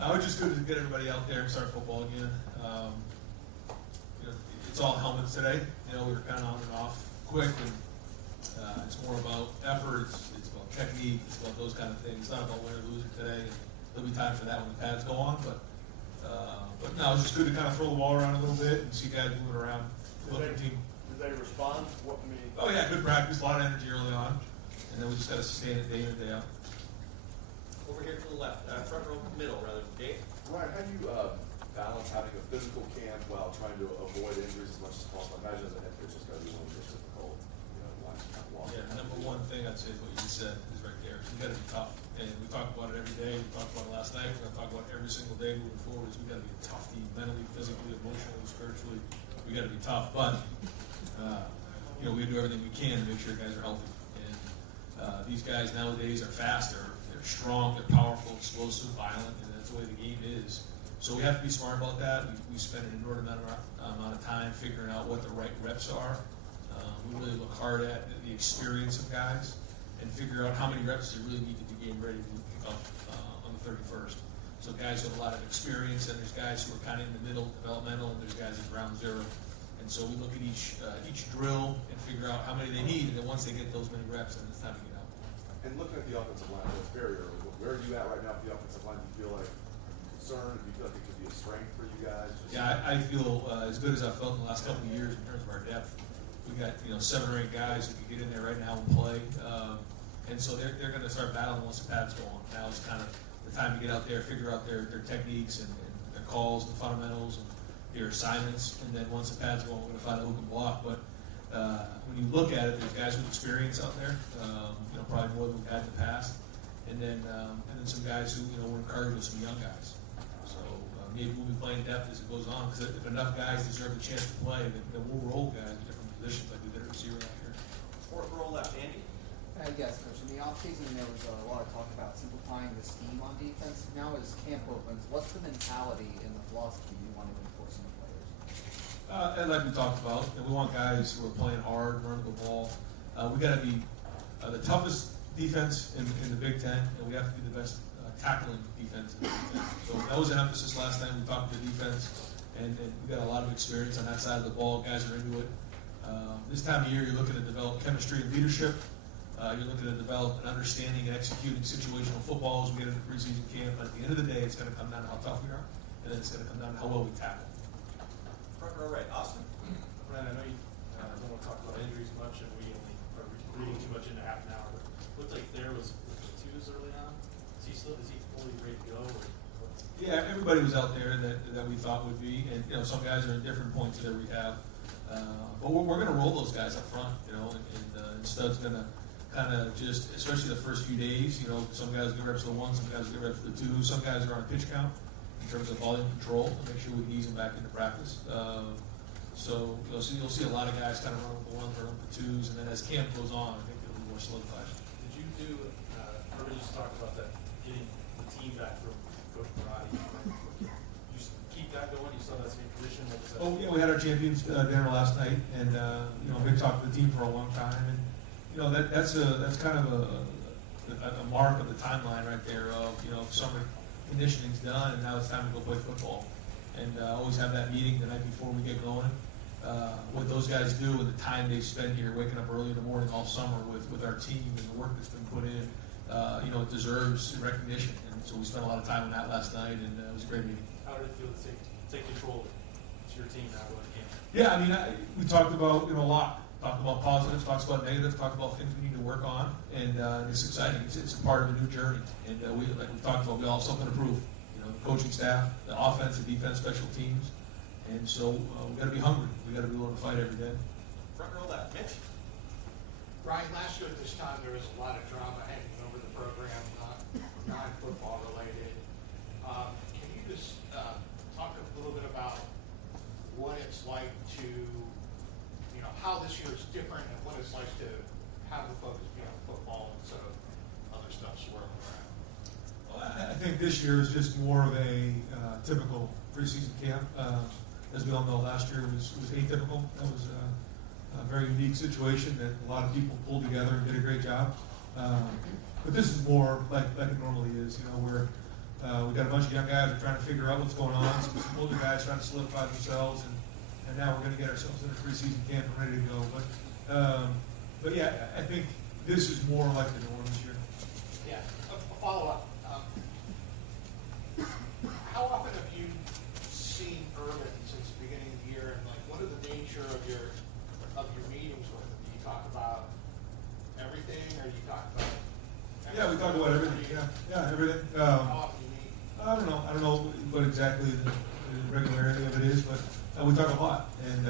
No, it's just good to get everybody out there and start football again. It's all helmets today. We were kind of on and off quick, and it's more about effort. It's about technique. It's about those kind of things. It's not about winner or loser today. There'll be time for that when the pads go on, but no, it's just good to kind of throw the ball around a little bit and see guys moving around. Did they respond? Oh yeah, good practice, a lot of energy early on, and then we just got to sustain it day in and day out. Over here to the left, front row, middle rather. Dave? Ryan, how do you balance having a physical camp while trying to avoid injuries as much as possible? I imagine as a head coach, it's got to be one of the most difficult, lines to kind of walk. Yeah, number one thing I'd say is what you just said is right there. You got to be tough, and we talk about it every day. We talked about it last night. We're going to talk about it every single day moving forward. Is we got to be a tough team, mentally, physically, emotionally, spiritually. We got to be tough, but we do everything we can to make sure guys are healthy. And these guys nowadays are fast. They're strong. They're powerful, explosive, violent, and that's the way the game is. So we have to be smart about that. We spend an inordinate amount of time figuring out what the right reps are. We really look hard at the experience of guys and figure out how many reps they really need to be game ready to pick up on the 31st. So guys who have a lot of experience, and there's guys who are kind of in the middle, developmental, and there's guys at ground zero. And so we look at each drill and figure out how many they need, and then once they get those many reps, then it's time to get out. And looking at the offensive line, it's very early. Where are you at right now with the offensive line? Do you feel like concerned? Do you feel like it could be a strength for you guys? I feel as good as I felt in the last couple of years in terms of our depth. We got 7 or 8 guys who can get in there right now and play, and so they're going to start battling once the pads go on. Now it's kind of the time to get out there, figure out their techniques and their calls, the fundamentals, and their assignments, and then once the pads go on, we're going to find out who can block. But when you look at it, there's guys with experience out there, probably more than we've had in the past, and then some guys who we're encouraged with some young guys. So maybe we'll be playing depth as it goes on, because if enough guys deserve the chance to play, then we'll roll guys in different positions like we did at receiver last year. Fourth row left, Andy. Yes, Coach. In the offseason, there was a lot of talk about simplifying the scheme on defense. Now, as camp opens, what's the mentality and the philosophy you want to enforce in the players? And like we talked about, we want guys who are playing hard, running the ball. We got to be the toughest defense in the Big Ten, and we have to be the best tackling defense in the Big Ten. So that was an emphasis last night. We talked to the defense, and we got a lot of experience on that side of the ball. Guys are into it. This time of year, you're looking to develop chemistry and leadership. You're looking to develop an understanding and executing situational football as we get into preseason camp. But at the end of the day, it's going to come down to how tough we are, and then it's going to come down to how well we tackle. Front row right, Austin. Ryan, I know you don't want to talk about injuries much, and we only are reading too much into half an hour, but it looked like there was the twos early on. Is he fully ready to go? Yeah, everybody was out there that we thought would be, and some guys are in different points of their rehab. But we're going to roll those guys up front, and Stud's going to kind of just, especially the first few days, some guys get reps to the 1, some guys get reps to the 2, some guys are on a pitch count in terms of volume control to make sure we can ease them back into practice. So you'll see a lot of guys kind of run with the 1s, run with the 2s, and then as camp goes on, I think it'll be more solidified. Did you do, everybody just talked about that, getting the team back from Coach Marotti. You keep that going? You saw that same tradition? Oh, yeah, we had our champions dinner last night, and Vic talked to the team for a long time, and that's kind of a mark of the timeline right there of summer conditioning's done, and now it's time to go play football. And always have that meeting the night before we get going. What those guys do and the time they spend here, waking up early in the morning all summer with our team and the work that's been put in, it deserves recognition. And so we spent a lot of time on that last night, and it was a great meeting. How did it feel to take control of it? It's your team now going in. Yeah, we talked about a lot. Talked about positives, talked about negatives, talked about things we need to work on, and it's exciting. It's a part of a new journey, and we talked about, we all have something to prove. The coaching staff, the offense, the defense, special teams, and so we got to be hungry. We got to be willing to fight every day. Front row left, Mitch. Ryan, last year at this time there was a lot of drama hanging over the program, non-football related. Can you just talk a little bit about what it's like to, how this year is different and what it's like to have the focus be on football instead of other stuff swirling around? Well, I think this year is just more of a typical preseason camp. As we all know, last year was atypical. That was a very unique situation that a lot of people pulled together and did a great job. But this is more like it normally is. We're We got a bunch of young guys who are trying to figure out what's going on, some older guys trying to solidify themselves, and now we're gonna get ourselves in a preseason camp and ready to go. But yeah, I think this is more like the norm this year. Yeah, a follow-up. How often have you seen Urban since the beginning of the year, and like, what are the nature of your meetings with them? Do you talk about everything, or do you talk about? Yeah, we talk about everything, yeah, everything. How often do you meet? I don't know what exactly the regularity of it is, but we talk a lot. And,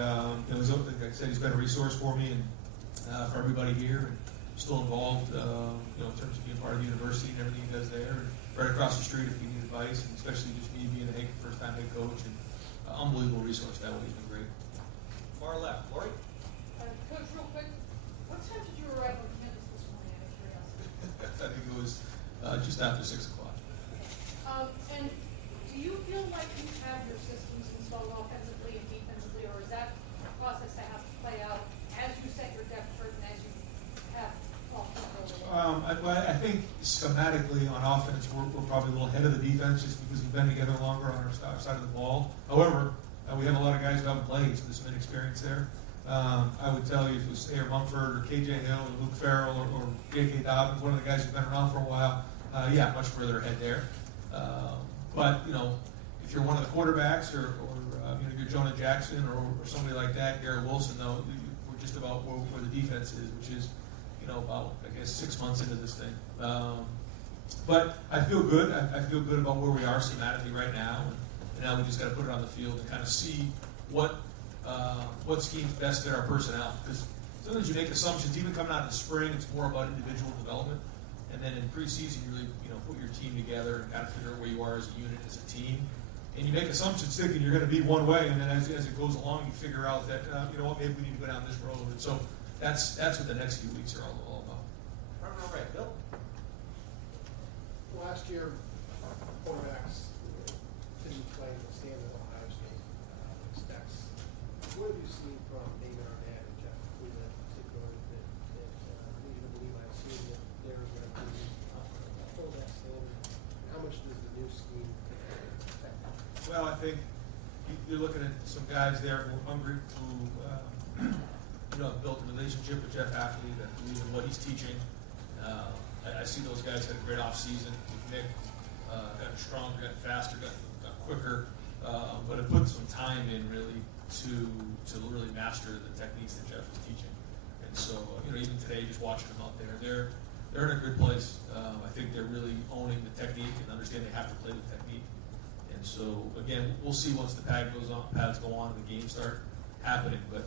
you know, like I said, he's been a resource for me and for everybody here, and still involved, you know, in terms of being part of the university and everything he does there. And right across the street if we need advice, and especially just me being a first-time head coach, and unbelievable resource that way. He's been great. Far left, Lori? Coach, real quick, what time did you arrive on campus this morning, out of curiosity? I think it was just after 6 o'clock. And do you feel like you have your systems installed offensively and defensively, or is that process that has to play out as you set your depth chart and as you have I think schematically on offense, we're probably a little ahead of the defense just because we've been together longer on our side of the ball. However, we have a lot of guys who haven't played, so there's some inexperience there. I would tell you if it was Ayer Mumford or KJ Hill or Luke Farrell or J.K. Dobbins, one of the guys who's been around for a while, yeah, much further ahead there. But, you know, if you're one of the quarterbacks or you know, you're Jonah Jackson or somebody like that, Garrett Wilson, though, we're just about where the defense is, which is, you know, about, I guess, 6 months into this thing. But I feel good. I feel good about where we are schematically right now. And now we just got to put it on the field and kind of see what schemes best fit our personnel. Because sometimes you make assumptions, even coming out in the spring, it's more about individual development. And then in preseason, you really, you know, put your team together and kind of figure out where you are as a unit, as a team. And you make assumptions thinking you're going to be one way, and then as it goes along, you figure out that, you know what, maybe we need to go down this road. And so that's what the next few weeks are all about. Right, Bill? Last year, quarterbacks didn't play the standard Ohio State expects. What have you seen from David Arnett and Jeff Cleveland in particular that lead you to believe, I assume, that they're going to be hold that standard? How much does the new scheme affect that? Well, I think you're looking at some guys there who are hungry, who you know, have built a relationship with Jeff Hafley, that believe in what he's teaching. I see those guys had a great off season with Nick, gotten stronger, gotten faster, got quicker, but it put some time in really to really master the techniques that Jeff is teaching. And so, you know, even today, just watching them out there, they're in a good place. I think they're really owning the technique and understand they have to play the technique. And so, again, we'll see once the pads go on and the games start happening. But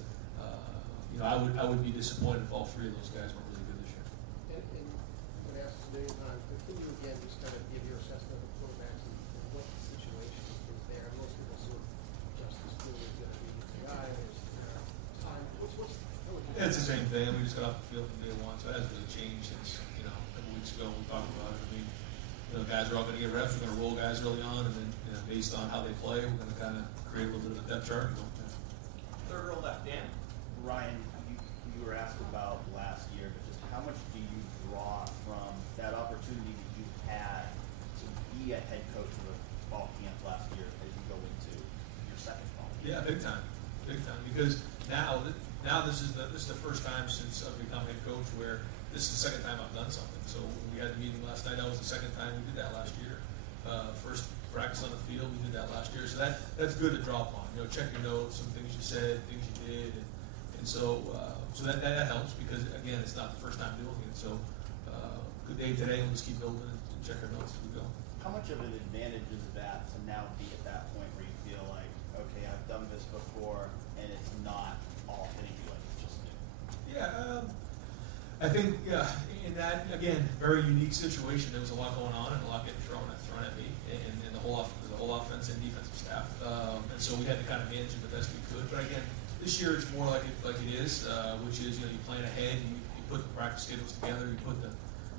you know, I would be disappointed if all three of those guys weren't really good this year. And I've been asked this a million times, but can you again just kind of give your assessment of the quarterbacks and what the situation is there? Most people assume Justice Field is going to be the guy. There's time. It's the same thing. We just got off the field from day one, so it hasn't really changed since, you know, a couple weeks ago when we talked about it. I mean, you know, guys are all going to get reps. We're going to roll guys early on, and then, you know, based on how they play, we're going to kind of create a little bit of a depth chart and go from there. Third row left, Dan? Ryan, you were asked about last year, but just how much do you draw from that opportunity that you had to be a head coach of the fall camp last year as you go into your second fall camp? Yeah, big time. Because now this is the first time since I've become head coach where this is the second time I've done something. So we had the meeting last night. That was the second time we did that last year. First practice on the field, we did that last year. So that's good to draw upon. You know, check your notes, some things you said, things you did, and so that helps because again, it's not the first time doing it. So good day today, and we'll just keep building and check our notes as we go. How much of an advantage is that to now be at that point where you feel like, okay, I've done this before, and it's not all hitting you like it's just new? Yeah, I think in that again very unique situation, there was a lot going on and a lot getting thrown at me and the whole offense and defensive staff, and so we had to kind of manage it the best we could. But again, this year it's more like it is, which is, you know, you plan ahead, you put the practice schedules together, you put the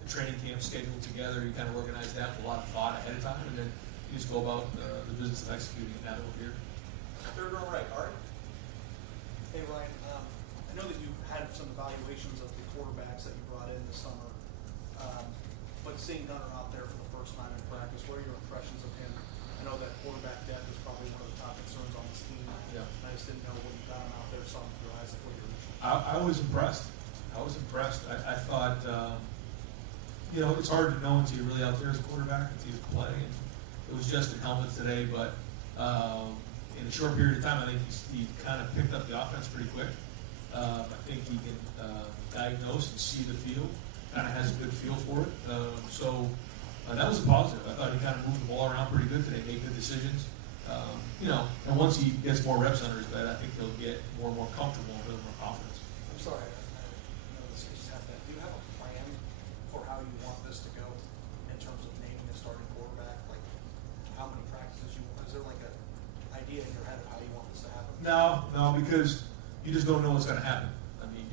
training camp schedule together, you kind of organize that with a lot of thought ahead of time, and then you just go about the business of executing it now that we're here. Third row right, Art? Hey Ryan, I know that you had some evaluations of the quarterbacks that you brought in this summer, but seeing Gunnar out there for the first time in practice, what are your impressions quarterback depth is probably one of the top concerns on this team. Yeah. I just didn't know when you got him out there, saw him through eyes, what your initial. I was impressed. I thought, it's hard to know until you're really out there as a quarterback, until you play. And it was just in helmets today, but in a short period of time, I think he kind of picked up the offense pretty quick. I think he can diagnose and see the field, kind of has a good feel for it. So that was a positive. I thought he kind of moved the ball around pretty good today, made good decisions. And once he gets more reps under his belt, I think he'll get more and more comfortable and really more confidence. I'm sorry, I know this just has that. Do you have a plan for how you want this to go in terms of naming a starting quarterback? Like how many practices you want? Is there like an idea in your head of how you want this to happen? No, because you just don't know what's going to happen. I mean,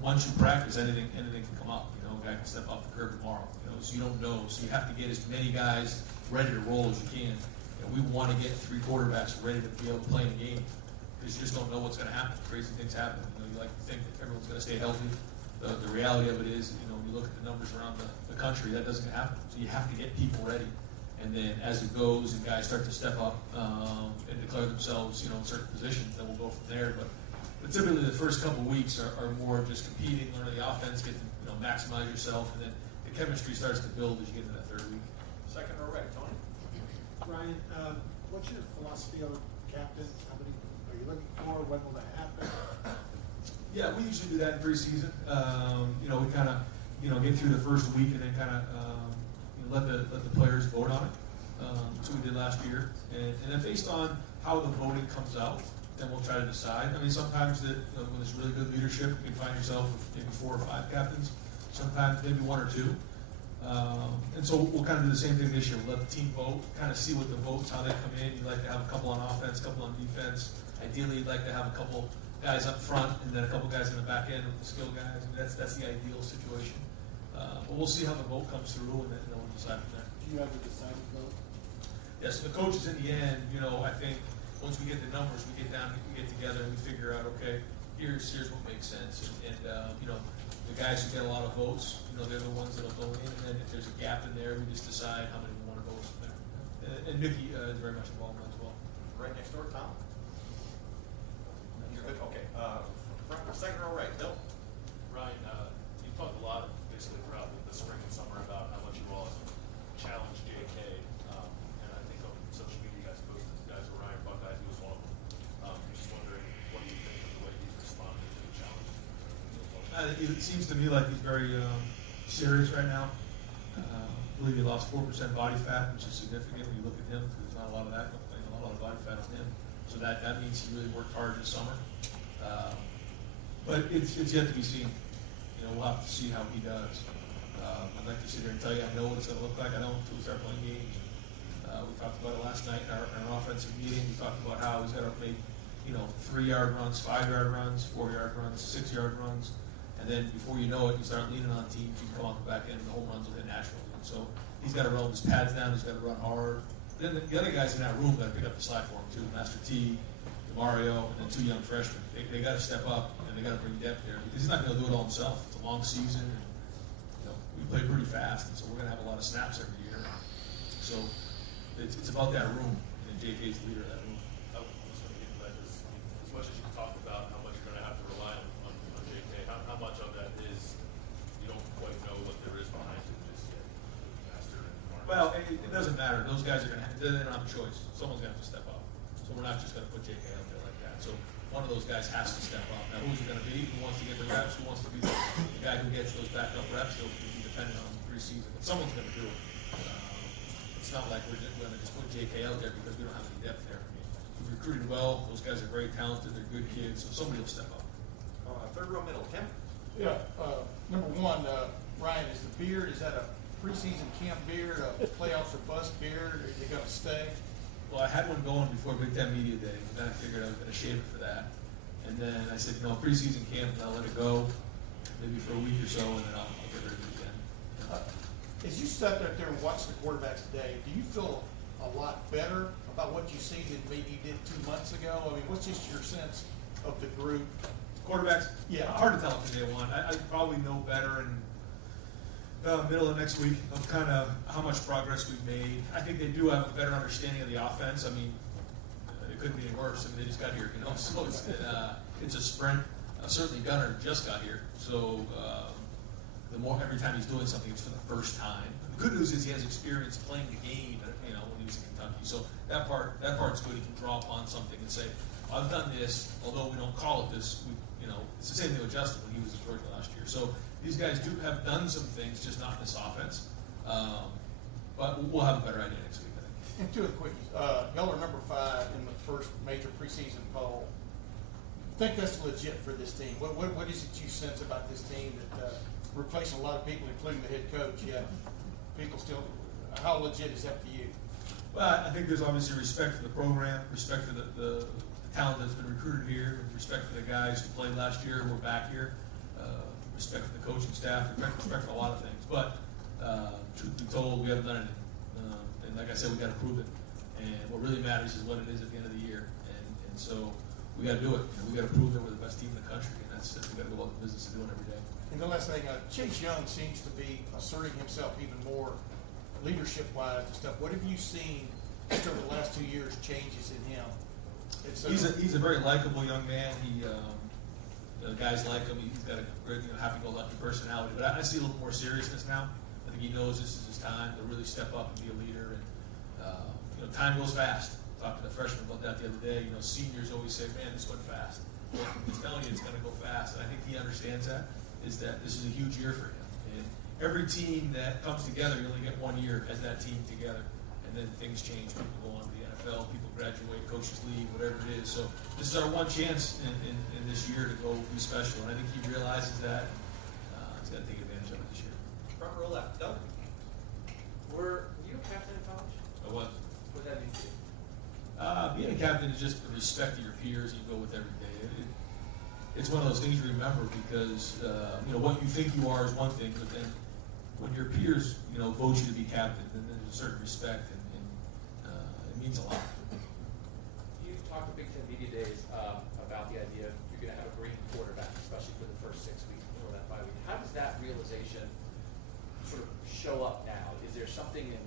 once you practice, anything can come up. A guy can step off the curb tomorrow. So you don't know. So you have to get as many guys ready to roll as you can. We want to get 3 quarterbacks ready to be able to play in a game because you just don't know what's going to happen. Crazy things happen. You like to think that everyone's going to stay healthy. The reality of it is, when you look at the numbers around the country, that doesn't happen. So you have to get people ready. And then as it goes and guys start to step up and declare themselves, in certain positions, then we'll go from there. But typically the first couple of weeks are more just competing, learning the offense, get to maximize yourself, and then the chemistry starts to build as you get into that 3rd week. Second row right, Tony? Ryan, what's your philosophy on captain? How many are you looking for? When will that happen? Yeah, we usually do that in preseason. We kind of, get through the first week and then kind of, let the players vote on it. That's what we did last year. And then based on how the voting comes out, then we'll try to decide. I mean, sometimes when there's really good leadership, you can find yourself with maybe 4 or 5 captains. Sometimes maybe 1 or 2. And so we'll kind of do the same thing this year. We'll let the team vote, kind of see what the votes, how they come in. You'd like to have a couple on offense, a couple on defense. Ideally, you'd like to have a couple guys up front and then a couple guys in the back end with the skill guys. I mean, that's the ideal situation. But we'll see how the vote comes through, and then we'll decide from there. Do you have a decided vote? Yes, the coaches in the end, I think once we get the numbers, we get together and we figure out, okay, here's what makes sense. And the guys who get a lot of votes, they're the ones that'll go in, and then if there's a gap in there, we just decide how many we want to vote from there. And Nikki is very much involved in that as well. Right next door, Tom? You're good, okay. Second row right, Bill? Ryan, you talked a lot basically throughout the spring and summer about how much you all challenged JK. And I think on social media you guys posted guys were Ryan Buckeyes, he was one of them. I'm just wondering, what do you think of the way he's responded to the challenge? It seems to me like he's very serious right now. I believe he lost 4% body fat, which is significant when you look at him, because there's not a lot of that, a lot of body fat on him. So that means he really worked hard this summer. But it's yet to be seen. We'll have to see how he does. I'd like to sit here and tell you I know what it's going to look like. I don't until we start playing games. We talked about it last night in our offensive meeting. We talked about how he's got to make 3-yard runs, 5-yard runs, 4-yard runs, 6-yard runs. And then before you know it, you start leaning on teams. You come off the back end, and the home runs will hit naturally. And so he's got to roll his pads down. He's got to run hard. Then the other guys in that room got to pick up the slack for him too. Master T, Mario, and then 2 young freshmen. They got to step up and they got to bring depth there because he's not going to do it all himself. It's a long season, and we play pretty fast, and so we're going to have a lot of snaps every year. So it's about that room, and JK's the leader of that room. I was going to get to that as much as you talked about how much you're going to have to rely on JK, how much of that is you don't quite know what there is behind it just yet? Master and Marcus. Well, it doesn't matter. Those guys are going to they don't have a choice. Someone's going to have to step up. So we're not just going to put JK out there like that. So one of those guys has to step up. Now, who's it going to be? Who wants to get the reps? Who wants to be the guy who gets those backup reps? They'll be dependent on preseason. But someone's going to do it. It's not like we're going to just put JK out there because we don't have any depth there. I mean, we've recruited well. Those guys are very talented. They're good kids. So somebody will step up. Third row middle, Tim? Yeah, number one, Ryan, is the beard, is that a preseason camp beard, a playoffs or bust beard, or is it gonna stay? Well, I had one going before Big Ten Media Day, and then I figured I was going to shave it for that. And then I said, preseason camp, I'll let it go, maybe for a week or so, and then I'll get rid of it again. As you sat there and watched the quarterbacks today, do you feel a lot better about what you see than maybe you did 2 months ago? I mean, what's just your sense of the group? Quarterbacks, Yeah. hard to tell from day one. I probably know better in Middle of next week, of kind of how much progress we've made. I think they do have a better understanding of the offense. I mean, it couldn't be any worse. I mean, they just got here, you know, so it's a sprint. Certainly Gunnar just got here, so every time he's doing something, it's for the first time. The good news is he has experience playing the game, you know, when he was in Kentucky. So that part's good. He can draw upon something and say, I've done this, although we don't call it this. It's the same thing with Justin when he was in Georgia last year. So these guys do have done some things, just not in this offense. But we'll have a better idea next week, I think. And two of the quickies. Y'all are number 5 in the first major preseason poll. I think that's legit for this team. What is it you sense about this team that replacing a lot of people, including the head coach, yet people still, how legit is that to you? Well, I think there's obviously respect for the program, respect for the talent that's been recruited here, respect for the guys who played last year and were back here, respect for the coaching staff, respect for a lot of things. But truth be told, we haven't done anything. And like I said, we got to prove it. And what really matters is what it is at the end of the year. And so we got to do it. We got to prove that we're the best team in the country. And that's we got to go about the business of doing every day. And the last thing, Chase Young seems to be asserting himself even more leadership-wise and stuff. What have you seen over the last 2 years changes in him? He's a very likable young man. Guys like him. He's got a great, happy-go-lucky personality. But I see a little more seriousness now. I think he knows this is his time to really step up and be a leader. And time goes fast. I talked to the freshman about that the other day. Seniors always say, "Man, this went fast." Well, he's telling you it's going to go fast, and I think he understands that. Is that this is a huge year for him. And every team that comes together, you only get 1 year as that team together, and then things change. People go on to the NFL, people graduate, coaches leave, whatever it is. So this is our one chance in this year to go be special, and I think he realizes that. He's got to take advantage of it this year. Front row left, Doug. Were you a captain in college? I was. What does that mean to you? Being a captain is just the respect of your peers you go with every day. It's one of those things you remember because what you think you are is one thing, but then when your peers vote you to be captain, then there's a certain respect, and it means a lot. You talked at Big Ten Media Days about the idea of you're going to have a green quarterback, especially for the first 6 weeks before that bye week. How does that realization sort of show up now? Is there something in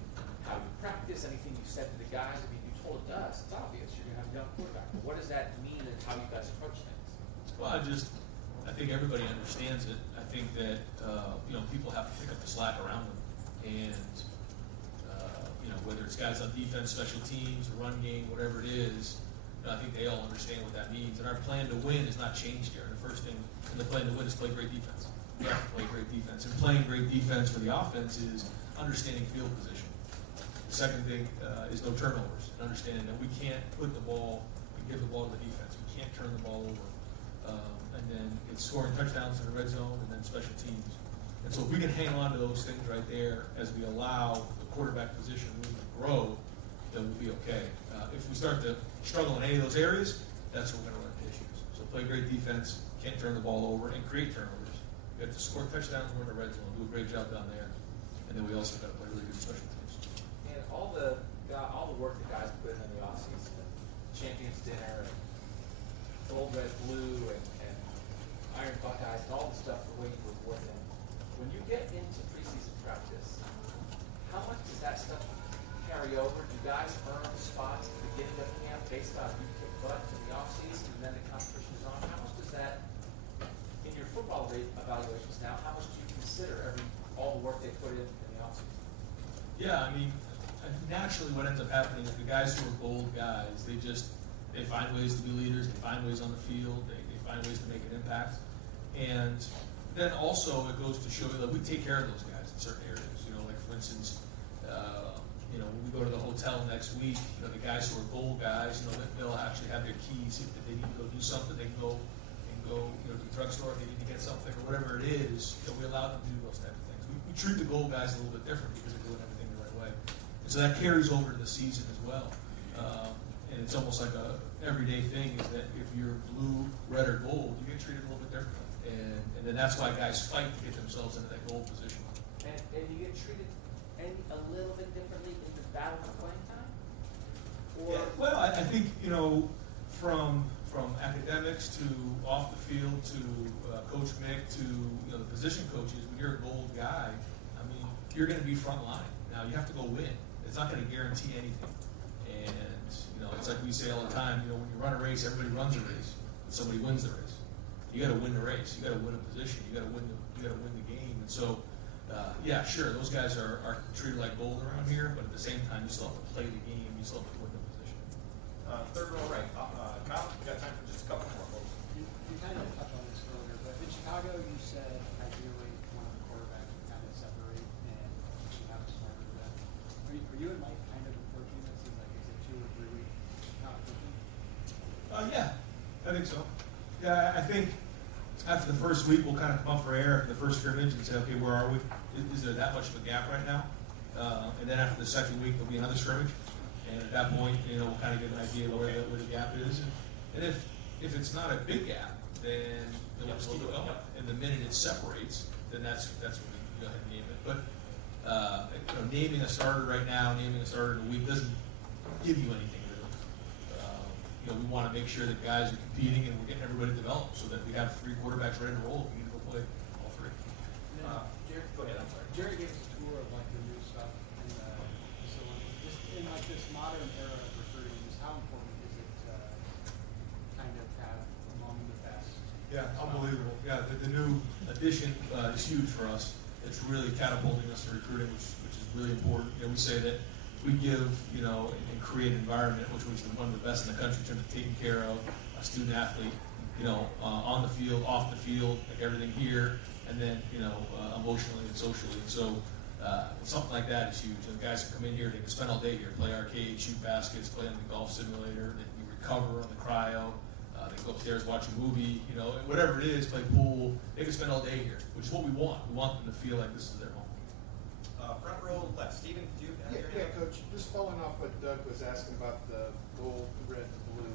how you practice, anything you said to the guys? I mean, you told us, it's obvious, you're going to have a young quarterback. But what does that mean and how you guys approach things? Well, I think everybody understands it. I think that people have to pick up the slack around them, and whether it's guys on defense, special teams, or run game, whatever it is, I think they all understand what that means. And our plan to win has not changed here. The first thing in the plan to win is play great defense. We have to play great defense, and playing great defense for the offense is understanding field position. The second thing is no turnovers, and understanding that we can't put the ball and give the ball to the defense. We can't turn the ball over. And then it's scoring touchdowns in the red zone, and then special teams. And so if we can hang on to those things right there as we allow the quarterback position room to grow, then we'll be okay. If we start to struggle in any of those areas, that's when we're going to run into issues. So play great defense, can't turn the ball over, and create turnovers. We have to score touchdowns when we're in the red zone, do a great job down there. And then we also got to play really good special teams. And all the work the guys put in the offseason, the Champions Dinner, and Gold, Red, Blue, and Iron Buckeyes, and all the stuff for waiting to reward them. When you get into preseason practice, how much does that stuff carry over? Do guys earn spots at the beginning of camp based on you kick butt in the offseason and then the competition is on? How much does that, in your football evaluations now, how much do you consider all the work they put in the offseason? Yeah, naturally what ends up happening is the guys who are bold guys, they find ways to be leaders, they find ways on the field, they find ways to make an impact. And then also it goes to show you that we take care of those guys in certain areas. Like for instance, when we go to the hotel next week, the guys who are goal guys, they'll actually have their keys. If they need to go do something, they can go to the drugstore if they need to get something or whatever it is. We allow them to do those type of things. We treat the goal guys a little bit different because they're doing everything the right way. And so that carries over to the season as well. And it's almost like a everyday thing is that if you're blue, red, or gold, you get treated a little bit differently. And then that's why guys fight to get themselves into that gold position. And you get treated a little bit differently in the battle for playing time? Or Well, I think, from academics to off the field to Coach Mick to the position coaches, when you're a gold guy, you're gonna be front line. Now, you have to go win. It's not gonna guarantee anything. And, it's like we say all the time, when you run a race, everybody runs a race, but somebody wins the race. You gotta win the race, you gotta win a position, you gotta win the game. And so, yeah, sure, those guys are treated like gold around here, but at the same time, you still have to play the game, you still have to win the position. Third row right, Kyle, we got time for just a couple more folks. You kind of touched on this earlier, but in Chicago, you said ideally one of the quarterbacks would kind of separate and you have a smarter to that. Are you and Mike kind of approaching this as like, is it 2 or 3 week competition? Yeah, I think so. Yeah, I think after the first week, we'll kind of come up for air after the first scrimmage and say, okay, where are we? Is there that much of a gap right now? And then after the second week, there'll be another scrimmage. And at that point, we'll kind of get an idea of where the gap is. And if it's not a big gap, then we'll just keep it going. And the minute it separates, then that's when we go ahead and name it. But naming a starter right now, naming a starter in a week doesn't give you anything really. We want to make sure that guys are competing and we're getting everybody developed so that we have 3 quarterbacks ready to roll if we need to go play all 3. Jerry, Go ahead, I'm sorry. Jerry gave us a tour of like the new stuff in the facility. Just in like this modern era of recruiting, just how important is it to kind of have among the best? Yeah, unbelievable. Yeah, the new addition is huge for us. It's really catapulting us in recruiting, which is really important. We say that we give, and create an environment which is one of the best in the country in terms of taking care of a student athlete, on the field, off the field, like everything here, and then, emotionally and socially. And so something like that is huge. And guys can come in here, they can spend all day here, play arcade, shoot baskets, play on the golf simulator, they can recover on the cryo, they can go upstairs, watch a movie, whatever it is, play pool. They can spend all day here, which is what we want. We want them to feel like this is their home. Front row left, Stephen, do you have your Yeah, hand? Coach, just following off what Doug was asking about the gold, the red, the blue.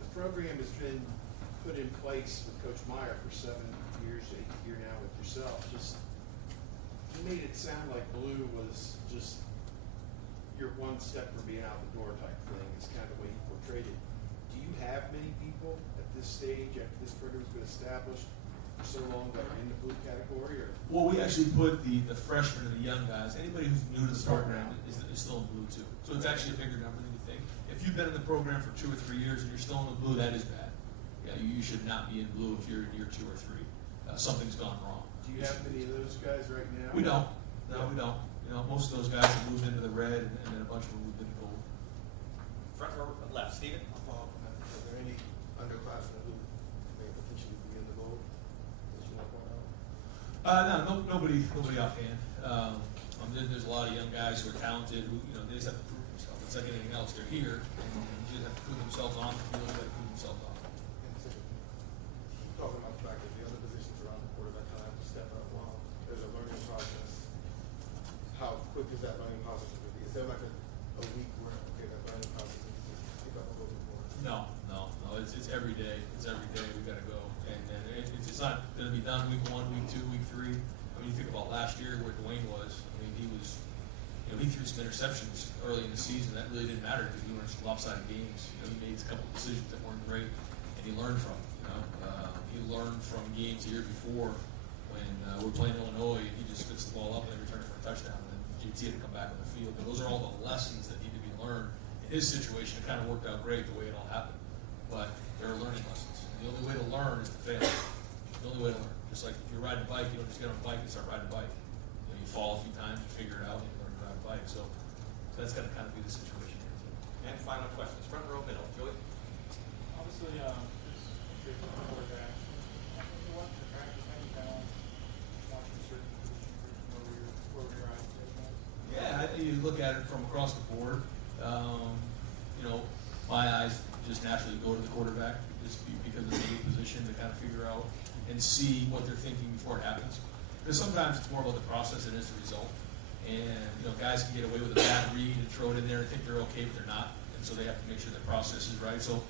The program has been put in place with Coach Meyer for 7 years, 8 years now with yourself. Just, you made it sound like blue was just your one step from being out the door type thing. It's kind of the way you portrayed it. Do you have many people at this stage, after this program's been established for so long, that are in the blue category, or? Well, we actually put the freshmen and the young guys, anybody who's new to the program is still in blue too. So it's actually a bigger number than you think. If you've been in the program for 2 or 3 years and you're still in the blue, that is bad. Yeah, you should not be in blue if you're in year 2 or 3. Something's gone wrong. Do you have many of those guys right now? We don't. No, we don't. Most of those guys have moved into the red and then a bunch of them moved into gold. Front row left, Stephen. I'll follow up on that. Are there any underclassmen who may potentially be in the gold that you want to point out? No, nobody offhand. There's a lot of young guys who are talented who, they just have to prove themselves. It's like anything else. They're here and they just have to prove themselves on the field, they have to prove themselves off. Talking about the fact that the other positions around the quarterback kind of have to step up while there's a learning process. How quick is that learning process going to be? Is there like a week where, okay, that learning process needs to pick up a little bit more? No. It's every day. It's every day we got to go, and it's not going to be done week 1, week 2, week 3. You think about last year where Dwayne was. He was, he threw some interceptions early in the season. That really didn't matter because we were in some lopsided games. He made a couple of decisions that weren't great, and he learned from it. He learned from games the year before when we were playing Illinois, and he just spits the ball up and then returned it for a touchdown, and then JT had to come back on the field. But those are all the lessons that need to be learned. In his situation, it kind of worked out great the way it all happened, but there are learning lessons. And the only way to learn is to fail. The only way to learn. Just like if you're riding a bike, you don't just get on a bike and start riding a bike. You fall a few times, you figure it out, and you learn to ride a bike. So that's going to kind of be the situation here too. And final questions, front row middle, Joey. Obviously, this is a quarterback. What the practice, how you found watching certain position groups where your eyes go? Yeah, I think you look at it from across the board. My eyes just naturally go to the quarterback just because of the new position to kind of figure out and see what they're thinking before it happens. Because sometimes it's more about the process than it is the result. And guys can get away with a bad read and throw it in there and think they're okay, but they're not. And so they have to make sure the process is right. So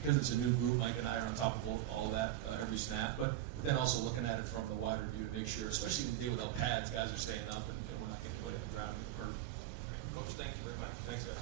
because it's a new group, Mike and I are on top of all of that every snap. But then also looking at it from the wider view to make sure, especially in the day without pads, guys are staying up and we're not getting away on the ground and hurt. Coach, thank you very much. Thanks, guys.